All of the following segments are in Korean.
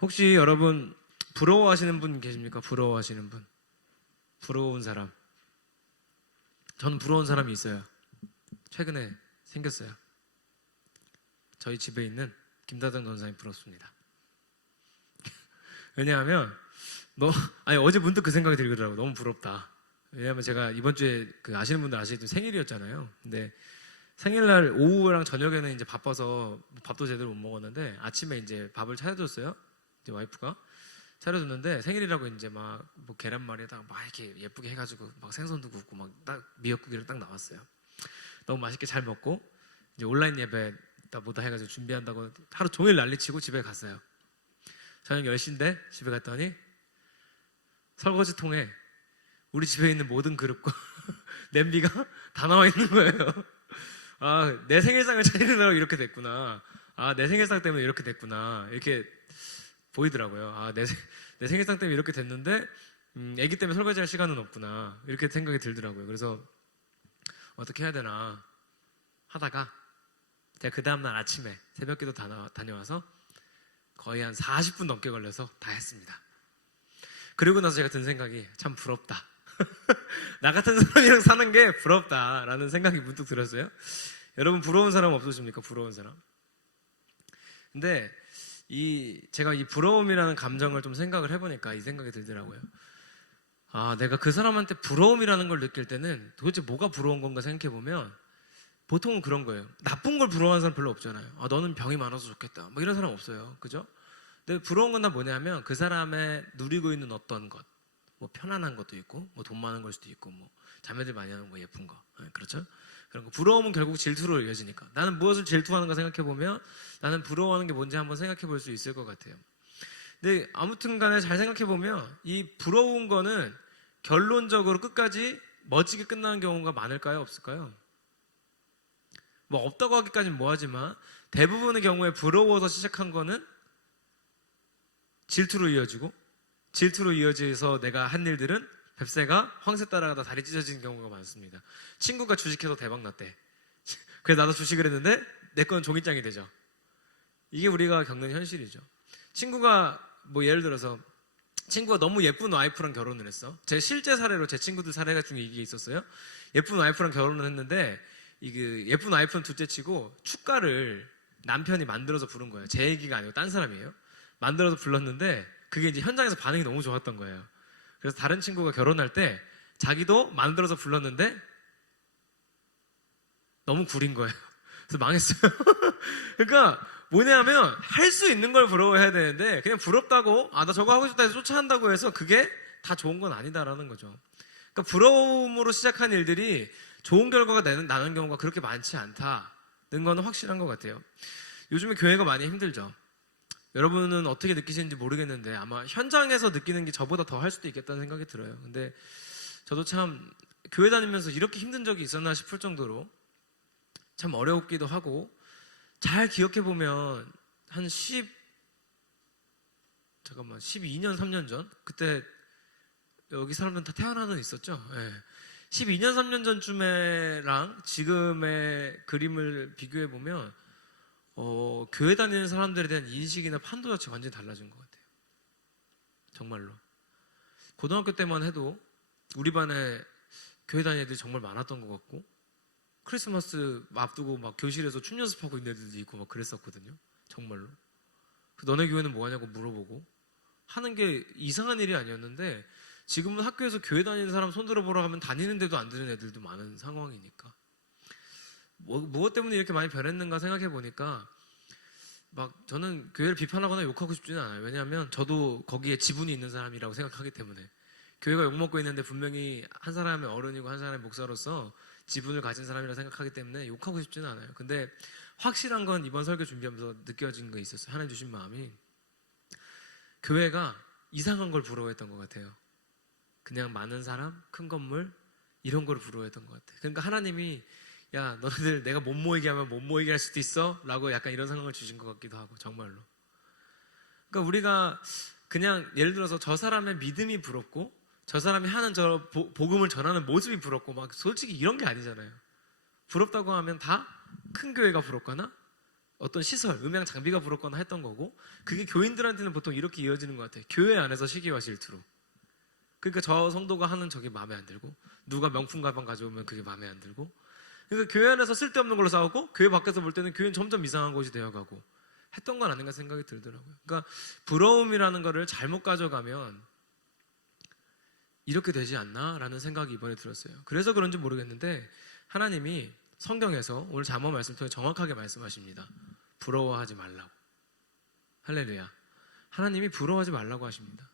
혹시 여러분 부러워하시는 분 계십니까? 부러워하시는 분. 부러운 사람. 저는 부러운 사람이 있어요. 최근에 생겼어요. 저희 집에 있는 김다정 전사님 부럽습니다. 왜냐하면 어제 문득 그 생각이 들더라고요. 너무 부럽다. 왜냐하면 제가 이번 주에 아시는 분들 아시겠지만 생일이었잖아요. 근데 생일날 오후랑 저녁에는 이제 바빠서 밥도 제대로 못 먹었는데 아침에 이제 밥을 차려줬어요. 이제 와이프가 차려줬는데 생일이라고 이제 막 뭐 계란말이에다가 막 이렇게 예쁘게 해가지고 막 생선도 굽고 막 딱 미역국이랑 딱 나왔어요. 너무 맛있게 잘 먹고 이제 온라인 예배 뭐다 해가지고 준비한다고 하루 종일 난리치고 집에 갔어요. 저녁 10시인데 집에 갔더니 설거지통에 우리 집에 있는 모든 그릇과 냄비가 다 나와 있는 거예요. 아, 내 생일상을 차리느라고 이렇게 됐구나. 아, 내 생일상 때문에 이렇게 됐구나. 이렇게 보이더라고요. 아, 내 생일상 때문에 이렇게 됐는데 애기 때문에 설거지할 시간은 없구나. 이렇게 생각이 들더라고요. 그래서 어떻게 해야 되나 하다가 제가 그 다음날 아침에 새벽기도 다녀와서 거의 한 40분 넘게 걸려서 다 했습니다. 그리고 나서 제가 든 생각이 참 부럽다. 나 같은 사람이랑 사는 게 부럽다라는 생각이 문득 들었어요. 여러분 부러운 사람 없으십니까? 부러운 사람. 근데 제가 이 부러움이라는 감정을 좀 생각을 해보니까 이 생각이 들더라고요. 아, 내가 그 사람한테 부러움이라는 걸 느낄 때는 도대체 뭐가 부러운 건가 생각해보면 보통은 그런 거예요. 나쁜 걸 부러워하는 사람 별로 없잖아요. 아, 너는 병이 많아서 좋겠다. 뭐 이런 사람 없어요. 그죠? 근데 부러운 건 다 뭐냐면 그 사람의 누리고 있는 어떤 것, 뭐 편안한 것도 있고, 뭐 돈 많은 걸 수도 있고, 뭐 자매들 많이 하는 뭐 예쁜 거, 그렇죠? 그런 거. 부러움은 결국 질투로 이어지니까. 나는 무엇을 질투하는가 생각해보면 나는 부러워하는 게 뭔지 한번 생각해볼 수 있을 것 같아요. 근데 아무튼간에 잘 생각해보면 이 부러운 거는 결론적으로 끝까지 멋지게 끝나는 경우가 많을까요? 없을까요? 뭐 없다고 하기까지는 뭐하지만 대부분의 경우에 부러워서 시작한 거는 질투로 이어지고 질투로 이어져서 내가 한 일들은 뱁새가 황새 따라가다 다리 찢어지는 경우가 많습니다. 친구가 주식해서 대박 났대. 그래서 나도 주식을 했는데 내 건 종이장이 되죠. 이게 우리가 겪는 현실이죠. 친구가 뭐 예를 들어서 친구가 너무 예쁜 와이프랑 결혼을 했어. 제 실제 사례로 제 친구들 사례가 중에 이게 있었어요. 예쁜 와이프랑 결혼을 했는데 예쁜 와이프는 둘째치고 축가를 남편이 만들어서 부른 거예요. 제 얘기가 아니고 딴 사람이에요. 만들어서 불렀는데 그게 이제 현장에서 반응이 너무 좋았던 거예요. 그래서 다른 친구가 결혼할 때 자기도 만들어서 불렀는데 너무 구린 거예요. 그래서 망했어요. 그러니까 뭐냐면 할 수 있는 걸 부러워해야 되는데 그냥 부럽다고 나 저거 하고 싶다 해서 쫓아한다고 해서 그게 다 좋은 건 아니다라는 거죠. 그러니까 부러움으로 시작한 일들이 좋은 결과가 나는 경우가 그렇게 많지 않다는 건 확실한 것 같아요. 요즘에 교회가 많이 힘들죠. 여러분은 어떻게 느끼시는지 모르겠는데 아마 현장에서 느끼는 게 저보다 더 할 수도 있겠다는 생각이 들어요. 근데 저도 참 교회 다니면서 이렇게 힘든 적이 있었나 싶을 정도로 참 어려웠기도 하고 잘 기억해보면 한 12년, 3년 전? 그때 여기 사람들은 다 태어나는 있었죠? 네. 12년, 3년 전쯤에랑 지금의 그림을 비교해보면 교회 다니는 사람들에 대한 인식이나 판도 자체가 완전히 달라진 것 같아요. 정말로. 고등학교 때만 해도 우리 반에 교회 다니는 애들이 정말 많았던 것 같고 크리스마스 앞두고 막 교실에서 춤 연습하고 있는 애들도 있고 막 그랬었거든요. 정말로. 너네 교회는 뭐 하냐고 물어보고 하는 게 이상한 일이 아니었는데 지금은 학교에서 교회 다니는 사람 손 들어보라 하면 다니는데도 안 되는 애들도 많은 상황이니까 무엇 때문에 이렇게 많이 변했는가 생각해 보니까 막 저는 교회를 비판하거나 욕하고 싶지는 않아요. 왜냐하면 저도 거기에 지분이 있는 사람이라고 생각하기 때문에 교회가 욕먹고 있는데 분명히 한 사람의 어른이고 한 사람의 목사로서 지분을 가진 사람이라 생각하기 때문에 욕하고 싶지는 않아요. 근데 확실한 건 이번 설교 준비하면서 느껴진 게 있었어요. 하나님 주신 마음이 교회가 이상한 걸 부러워했던 것 같아요. 그냥 많은 사람, 큰 건물 이런 걸 부러워했던 것 같아요. 그러니까 하나님이 야 너네들 내가 못 모이게 하면 못 모이게 할 수도 있어? 라고 약간 이런 상황을 주신 것 같기도 하고 정말로. 그러니까 우리가 그냥 예를 들어서 저 사람의 믿음이 부럽고 저 사람이 하는 저 복음을 전하는 모습이 부럽고 막 솔직히 이런 게 아니잖아요. 부럽다고 하면 다 큰 교회가 부럽거나 어떤 시설, 음향 장비가 부럽거나 했던 거고, 그게 교인들한테는 보통 이렇게 이어지는 것 같아요. 교회 안에서 시기와 질투로. 그러니까 저 성도가 하는 저게 마음에 안 들고, 누가 명품 가방 가져오면 그게 마음에 안 들고, 그러니까 교회 안에서 쓸데없는 걸로 싸우고, 교회 밖에서 볼 때는 교회는 점점 이상한 곳이 되어가고 했던 건 아닌가 생각이 들더라고요. 그러니까 부러움이라는 거를 잘못 가져가면 이렇게 되지 않나? 라는 생각이 이번에 들었어요. 그래서 그런지 모르겠는데 하나님이 성경에서 오늘 잠언 말씀 통해 정확하게 말씀하십니다. 부러워하지 말라고. 할렐루야. 하나님이 부러워하지 말라고 하십니다.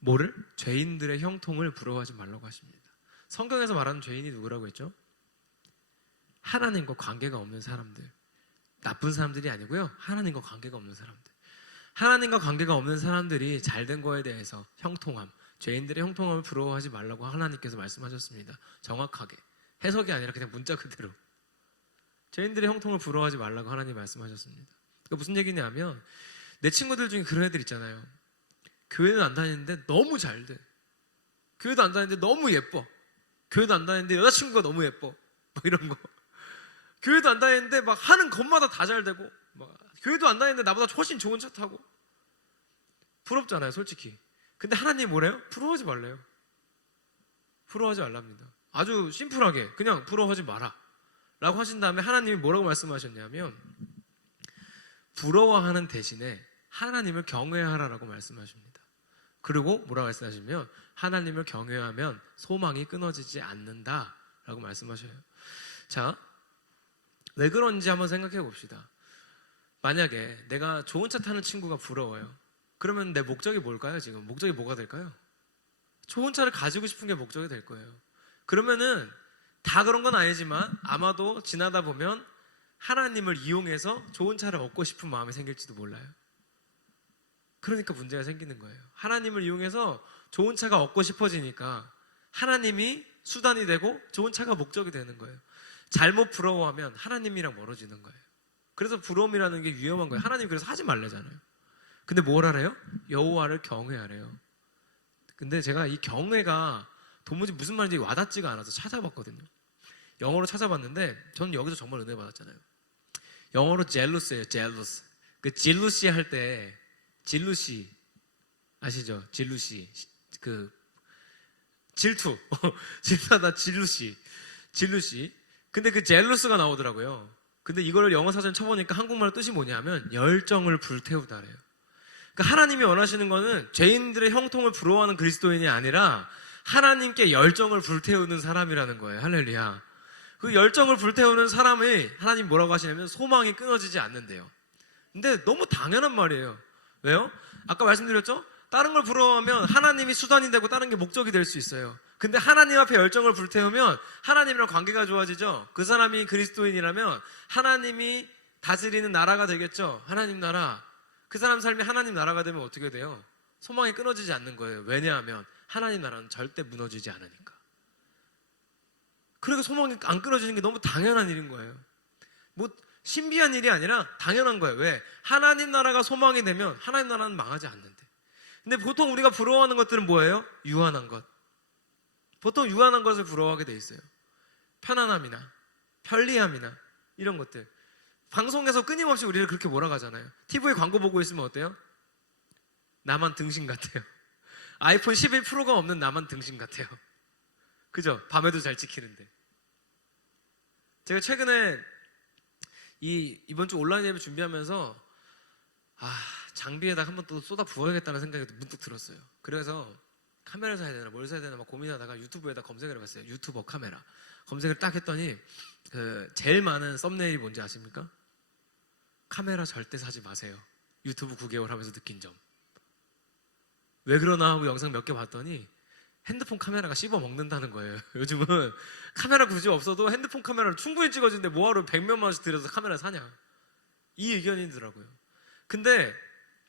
뭐를? 죄인들의 형통을 부러워하지 말라고 하십니다. 성경에서 말하는 죄인이 누구라고 했죠? 하나님과 관계가 없는 사람들. 나쁜 사람들이 아니고요. 하나님과 관계가 없는 사람들. 하나님과 관계가 없는 사람들이 잘된 거에 대해서 형통함, 죄인들의 형통함을 부러워하지 말라고 하나님께서 말씀하셨습니다. 정확하게. 해석이 아니라 그냥 문자 그대로. 죄인들의 형통을 부러워하지 말라고 하나님 말씀하셨습니다. 그러니까 무슨 얘기냐면 내 친구들 중에 그런 애들 있잖아요. 교회는 안 다니는데 너무 잘 돼. 교회도 안 다니는데 너무 예뻐. 교회도 안 다니는데 여자친구가 너무 예뻐. 뭐 이런 거. 교회도 안 다니는데 막 하는 것마다 다 잘 되고, 막 교회도 안 다니는데 나보다 훨씬 좋은 차 타고. 부럽잖아요, 솔직히. 근데 하나님 뭐래요? 부러워하지 말래요. 부러워하지 말랍니다. 아주 심플하게 그냥 부러워하지 마라 라고 하신 다음에 하나님이 뭐라고 말씀하셨냐면 부러워하는 대신에 하나님을 경외하라라고 말씀하십니다. 그리고 뭐라고 말씀하시면 하나님을 경외하면 소망이 끊어지지 않는다라고 말씀하셔요. 자, 왜 그런지 한번 생각해 봅시다. 만약에 내가 좋은 차 타는 친구가 부러워요. 그러면 내 목적이 뭘까요? 지금 목적이 뭐가 될까요? 좋은 차를 가지고 싶은 게 목적이 될 거예요. 그러면은 다 그런 건 아니지만 아마도 지나다 보면 하나님을 이용해서 좋은 차를 얻고 싶은 마음이 생길지도 몰라요. 그러니까 문제가 생기는 거예요. 하나님을 이용해서 좋은 차가 얻고 싶어지니까 하나님이 수단이 되고 좋은 차가 목적이 되는 거예요. 잘못 부러워하면 하나님이랑 멀어지는 거예요. 그래서 부러움이라는 게 위험한 거예요. 하나님 그래서 하지 말래잖아요. 근데 뭘 하래요? 여호와를 경외하래요. 근데 제가 이 경외가 도무지 무슨 말인지 와닿지가 않아서 찾아봤거든요. 영어로 찾아봤는데 저는 여기서 정말 은혜 받았잖아요. 영어로 jealous예요. jealous. 그 질루시 할 때 질루시 아시죠? 질루시 그 질투 질투하다 질루시 근데 그 jealous가 나오더라고요. 근데 이걸 영어 사전 쳐보니까 한국말로 뜻이 뭐냐면 열정을 불태우다래요. 그러니까 하나님이 원하시는 거는 죄인들의 형통을 부러워하는 그리스도인이 아니라 하나님께 열정을 불태우는 사람이라는 거예요. 할렐루야. 그 열정을 불태우는 사람이 하나님 뭐라고 하시냐면 소망이 끊어지지 않는데요. 근데 너무 당연한 말이에요. 왜요? 아까 말씀드렸죠? 다른 걸 부러워하면 하나님이 수단이 되고 다른 게 목적이 될 수 있어요. 근데 하나님 앞에 열정을 불태우면 하나님이랑 관계가 좋아지죠. 그 사람이 그리스도인이라면 하나님이 다스리는 나라가 되겠죠. 하나님 나라. 그 사람 삶이 하나님 나라가 되면 어떻게 돼요? 소망이 끊어지지 않는 거예요. 왜냐하면 하나님 나라는 절대 무너지지 않으니까. 그러니까 소망이 안 끊어지는 게 너무 당연한 일인 거예요. 뭐 신비한 일이 아니라 당연한 거예요. 왜? 하나님 나라가 소망이 되면 하나님 나라는 망하지 않는데. 근데 보통 우리가 부러워하는 것들은 뭐예요? 유한한 것. 보통 유한한 것을 부러워하게 돼 있어요. 편안함이나 편리함이나 이런 것들. 방송에서 끊임없이 우리를 그렇게 몰아가잖아요. TV에 광고 보고 있으면 어때요? 나만 등신 같아요. 아이폰 11 프로가 없는 나만 등신 같아요. 그죠? 밤에도 잘 찍히는데. 제가 최근에 이번 주 온라인 예배 준비하면서 장비에다 한번 또 쏟아 부어야겠다는 생각이 문득 들었어요. 그래서 카메라 사야 되나 뭘 사야 되나 막 고민하다가 유튜브에다 검색을 해봤어요. 유튜버 카메라 검색을 딱 했더니 제일 많은 썸네일이 뭔지 아십니까? 카메라 절대 사지 마세요. 유튜브 9개월 하면서 느낀 점. 왜 그러나 하고 영상 몇 개 봤더니 핸드폰 카메라가 씹어 먹는다는 거예요. 요즘은 카메라 굳이 없어도 핸드폰 카메라를 충분히 찍어주는데 뭐하러 100몇만 원씩 들여서 카메라 사냐, 이 의견이더라고요. 근데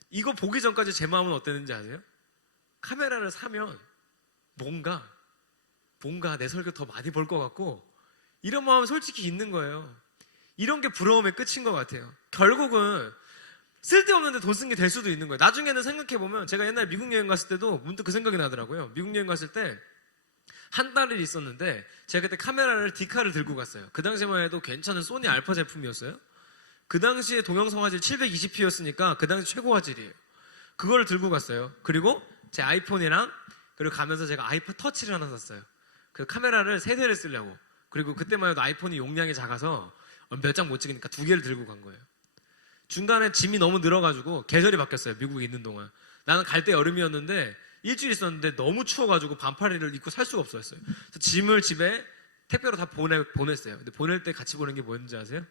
이거 보기 전까지 제 마음은 어땠는지 아세요? 카메라를 사면 뭔가 내 설교 더 많이 볼 것 같고 이런 마음은 솔직히 있는 거예요. 이런 게 부러움의 끝인 것 같아요. 결국은 쓸데없는데 돈 쓴 게 될 수도 있는 거예요. 나중에는 생각해보면 제가 옛날에 미국 여행 갔을 때도 문득 그 생각이 나더라고요. 미국 여행 갔을 때 한 달을 있었는데 제가 그때 카메라를 디카를 들고 갔어요. 그 당시만 해도 괜찮은 소니 알파 제품이었어요. 그 당시에 동영상 화질 720p였으니까 그 당시 최고 화질이에요. 그걸 들고 갔어요. 그리고 제 아이폰이랑 그리고 가면서 제가 아이팟 터치를 하나 샀어요. 그 카메라를 3대를 쓰려고. 그리고 그때만 해도 아이폰이 용량이 작아서 몇 장 못 찍으니까 2개를 들고 간 거예요. 중간에 짐이 너무 늘어가지고 계절이 바뀌었어요. 미국에 있는 동안. 나는 갈 때 여름이었는데 일주일 있었는데 너무 추워가지고 반팔을 입고 살 수가 없었어요. 그래서 짐을 집에 택배로 다 보냈어요. 근데 보낼 때 같이 보낸 게 뭐였는지 아세요?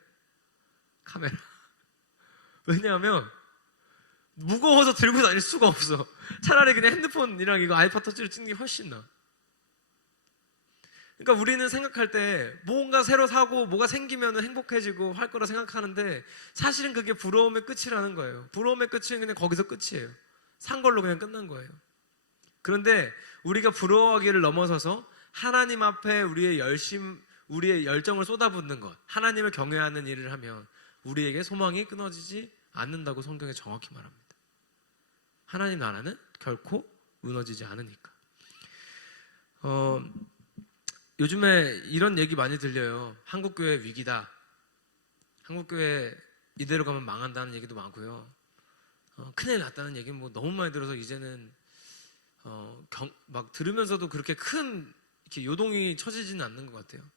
카메라. 왜냐하면 무거워서 들고 다닐 수가 없어. 차라리 그냥 핸드폰이랑 이거 아이팟 터치로 찍는 게 훨씬 나아. 그러니까 우리는 생각할 때 뭔가 새로 사고 뭐가 생기면 행복해지고 할 거라 생각하는데 사실은 그게 부러움의 끝이라는 거예요. 부러움의 끝은 그냥 거기서 끝이에요. 산 걸로 그냥 끝난 거예요. 그런데 우리가 부러워하기를 넘어서서 하나님 앞에 우리의 열정을 쏟아붓는 것, 하나님을 경외하는 일을 하면 우리에게 소망이 끊어지지 않는다고 성경에 정확히 말합니다. 하나님 나라는 결코 무너지지 않으니까. 요즘에 이런 얘기 많이 들려요. 한국교회 위기다. 한국교회 이대로 가면 망한다는 얘기도 많고요. 큰일 났다는 얘기는 뭐 너무 많이 들어서 이제는 막 들으면서도 그렇게 큰 이렇게 요동이 쳐지지는 않는 것 같아요.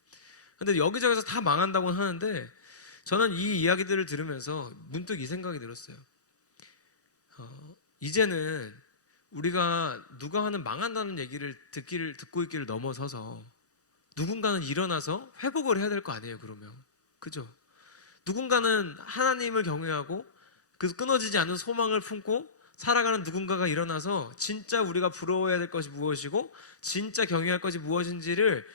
근데 여기저기서 다 망한다고 하는데 저는 이 이야기들을 들으면서 문득 이 생각이 들었어요. 이제는 우리가 누가 하는 망한다는 얘기를 듣고 있기를 넘어서서 누군가는 일어나서 회복을 해야 될 거 아니에요, 그러면. 그죠? 누군가는 하나님을 경외하고 그래서 끊어지지 않는 소망을 품고 살아가는 누군가가 일어나서 진짜 우리가 부러워해야 될 것이 무엇이고 진짜 경외할 것이 무엇인지를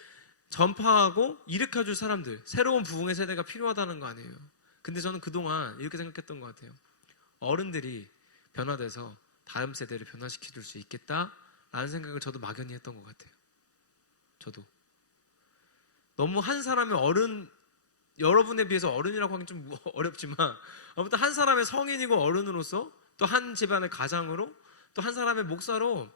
전파하고 일으켜줄 사람들, 새로운 부흥의 세대가 필요하다는 거 아니에요. 근데 저는 그동안 이렇게 생각했던 것 같아요. 어른들이 변화돼서 다음 세대를 변화시켜줄 수 있겠다라는 생각을 저도 막연히 했던 것 같아요. 저도 너무 한 사람의 여러분에 비해서 어른이라고 하긴 좀 어렵지만 아무튼 한 사람의 성인이고 어른으로서 또 한 집안의 가장으로 또 한 사람의 목사로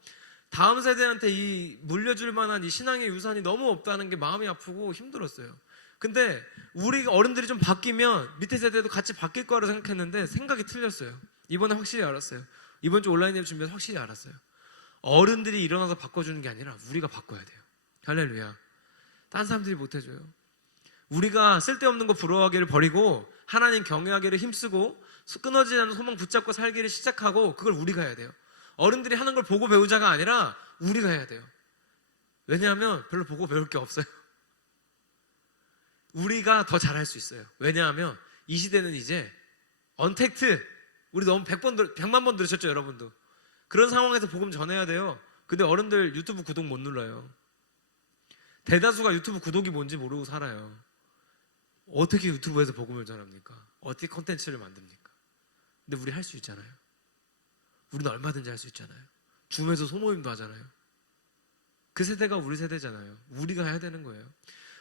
다음 세대한테 이 물려줄 만한 이 신앙의 유산이 너무 없다는 게 마음이 아프고 힘들었어요. 근데 우리 어른들이 좀 바뀌면 밑에 세대도 같이 바뀔 거라고 생각했는데 생각이 틀렸어요. 이번에 확실히 알았어요. 이번 주 온라인 예배 준비해서 확실히 알았어요. 어른들이 일어나서 바꿔주는 게 아니라 우리가 바꿔야 돼요. 할렐루야. 딴 사람들이 못해줘요. 우리가 쓸데없는 거 부러워하기를 버리고 하나님 경외하기를 힘쓰고 끊어지지 않는 소망 붙잡고 살기를 시작하고 그걸 우리가 해야 돼요. 어른들이 하는 걸 보고 배우자가 아니라 우리가 해야 돼요. 왜냐하면 별로 보고 배울 게 없어요. 우리가 더 잘할 수 있어요. 왜냐하면 이 시대는 이제 언택트, 우리 너무 100만 번 들으셨죠, 여러분도. 그런 상황에서 복음 전해야 돼요. 근데 어른들 유튜브 구독 못 눌러요. 대다수가 유튜브 구독이 뭔지 모르고 살아요. 어떻게 유튜브에서 복음을 전합니까? 어떻게 콘텐츠를 만듭니까? 근데 우리 할 수 있잖아요. 우리는 얼마든지 할 수 있잖아요. 줌에서 소모임도 하잖아요. 그 세대가 우리 세대잖아요. 우리가 해야 되는 거예요.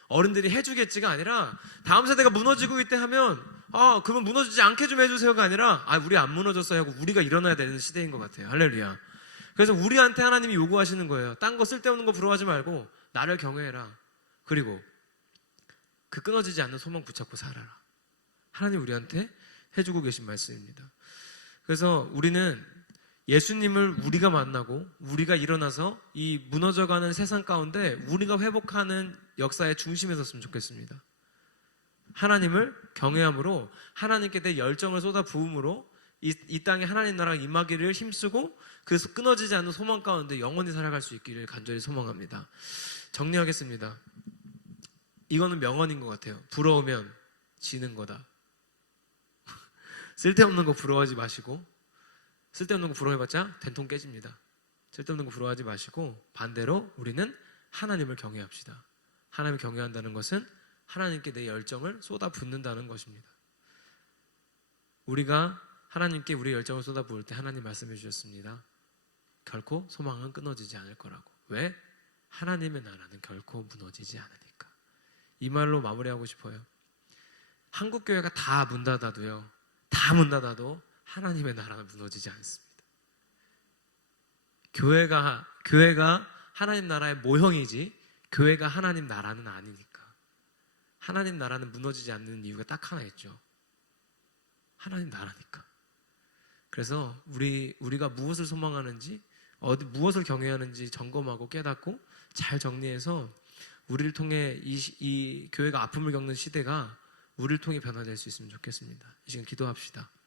어른들이 해주겠지가 아니라 다음 세대가 무너지고 있대 하면 그러면 무너지지 않게 좀 해주세요가 아니라 우리 안 무너졌어요 하고 우리가 일어나야 되는 시대인 것 같아요. 할렐루야. 그래서 우리한테 하나님이 요구하시는 거예요. 딴 거 쓸데없는 거 부러워하지 말고 나를 경외해라. 그리고 그 끊어지지 않는 소망 붙잡고 살아라. 하나님 우리한테 해주고 계신 말씀입니다. 그래서 우리는 예수님을 우리가 만나고 우리가 일어나서 이 무너져가는 세상 가운데 우리가 회복하는 역사의 중심에 섰으면 좋겠습니다. 하나님을 경외함으로 하나님께 내 열정을 쏟아 부음으로 이 땅에 하나님 나라가 임하기를 힘쓰고 그래서 끊어지지 않는 소망 가운데 영원히 살아갈 수 있기를 간절히 소망합니다. 정리하겠습니다. 이거는 명언인 것 같아요. 부러우면 지는 거다. 쓸데없는 거 부러워하지 마시고 쓸데없는 거 부러워해봤자 된통 깨집니다. 쓸데없는 거 부러워하지 마시고 반대로 우리는 하나님을 경외합시다. 하나님을 경외한다는 것은 하나님께 내 열정을 쏟아붓는다는 것입니다. 우리가 하나님께 우리의 열정을 쏟아부을 때 하나님 말씀해 주셨습니다. 결코 소망은 끊어지지 않을 거라고. 왜? 하나님의 나라는 결코 무너지지 않으니까. 이 말로 마무리하고 싶어요. 한국교회가 다 문 닫아도요. 다 문 닫아도 하나님의 나라는 무너지지 않습니다. 교회가 하나님 나라의 모형이지 교회가 하나님 나라는 아니니까. 하나님 나라는 무너지지 않는 이유가 딱 하나 있죠. 하나님 나라니까. 그래서 우리가 무엇을 소망하는지, 무엇을 경외하는지 점검하고 깨닫고 잘 정리해서 우리를 통해 이 교회가 아픔을 겪는 시대가 우리를 통해 변화될 수 있으면 좋겠습니다. 이 시간 기도합시다.